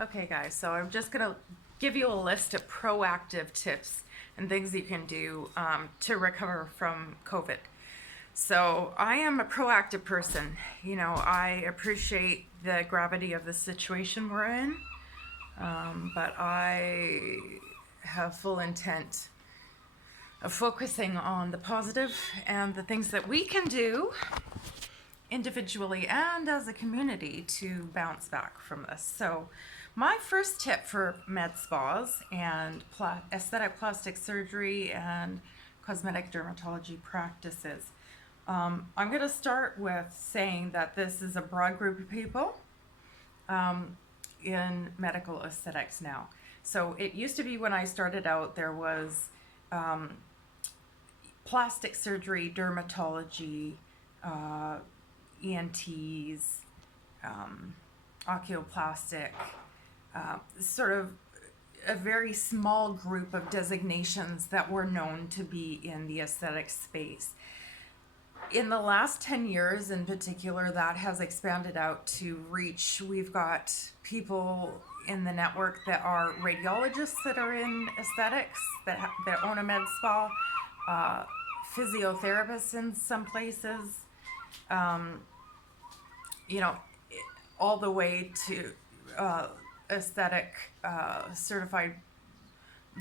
Okay, guys, so I'm just going to give you a list of proactive tips and things you can do to recover from COVID. So I am a proactive person. You know, I appreciate the gravity of the situation we're in, but I have full intent of focusing on the positive and the things that we can do individually and as a community to bounce back from this. So my first tip for med spas and aesthetic plastic surgery and cosmetic dermatology practices. I'm going to start with saying that this is a broad group of people in medical aesthetics now. So it used to be when I started out, there was plastic surgery, dermatology, ENTs, oculoplastic, sort of a very small group of designations that were known to be in the aesthetic space. In the last 10 years in particular, that has expanded out to reach. We've got people in the network that are radiologists that are in aesthetics, that own a med spa, physiotherapists in some places, you know, all the way to aesthetic certified,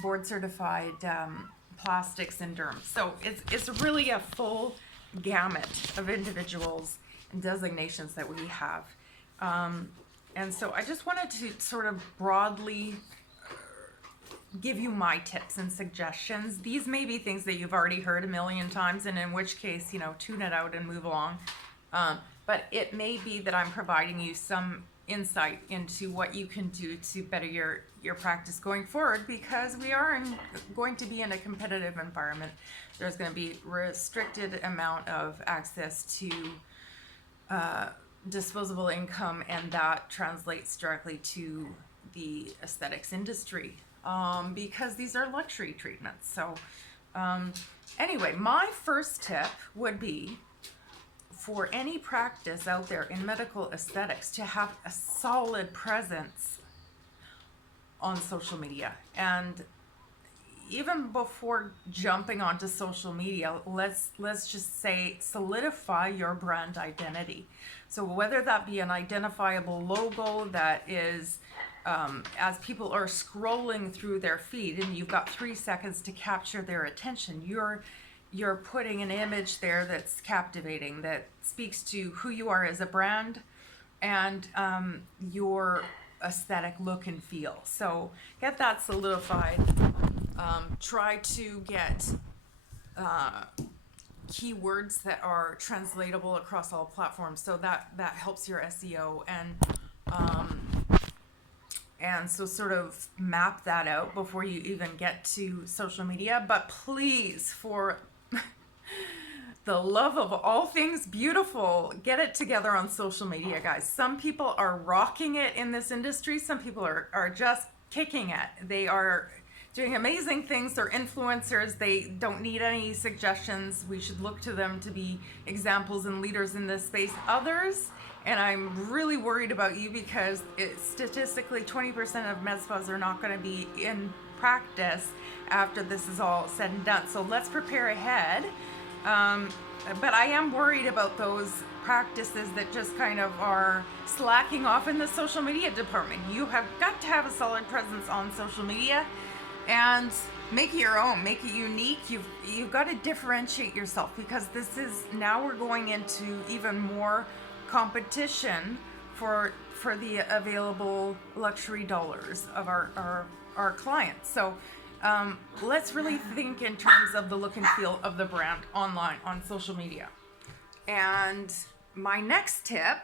board certified plastics and derms. So it's really a full gamut of individuals and designations that we have. And so I just wanted to sort of broadly give you my tips and suggestions. These may be things that you've already heard a million times, and in which case, you know, tune it out and move along. But it may be that I'm providing you some insight into what you can do to better your practice going forward, because we are going to be in a competitive environment. There's going to be restricted amount of access to disposable income, and that translates directly to the aesthetics industry because these are luxury treatments. So anyway, my first tip would be for any practice out there in medical aesthetics to have a solid presence on social media. And even before jumping onto social media, let's just say solidify your brand identity. So whether that be an identifiable logo that is as people are scrolling through their feed and you've got 3 seconds to capture their attention, you're putting an image there that's captivating, that speaks to who you are as a brand and your aesthetic look and feel. So get that solidified. Try to get keywords that are translatable across all platforms, so that helps your SEO, and so sort of map that out before you even get to social media. But please, for the love of all things beautiful, get it together on social media, guys. Some people are rocking it in this industry. Some people are just kicking it. They are doing amazing things. They're influencers. They don't need any suggestions. We should look to them to be examples and leaders in this space. Others, and I'm really worried about you, because statistically 20% of med spas are not going to be in practice after this is all said and done. So let's prepare ahead. But I am worried about those practices that just kind of are slacking off in the social media department. You have got to have a solid presence on social media and make it your own, make it unique. You've got to differentiate yourself, because this is, now we're going into even more competition for the available luxury dollars of our clients. So let's really think in terms of the look and feel of the brand online on social media. And my next tip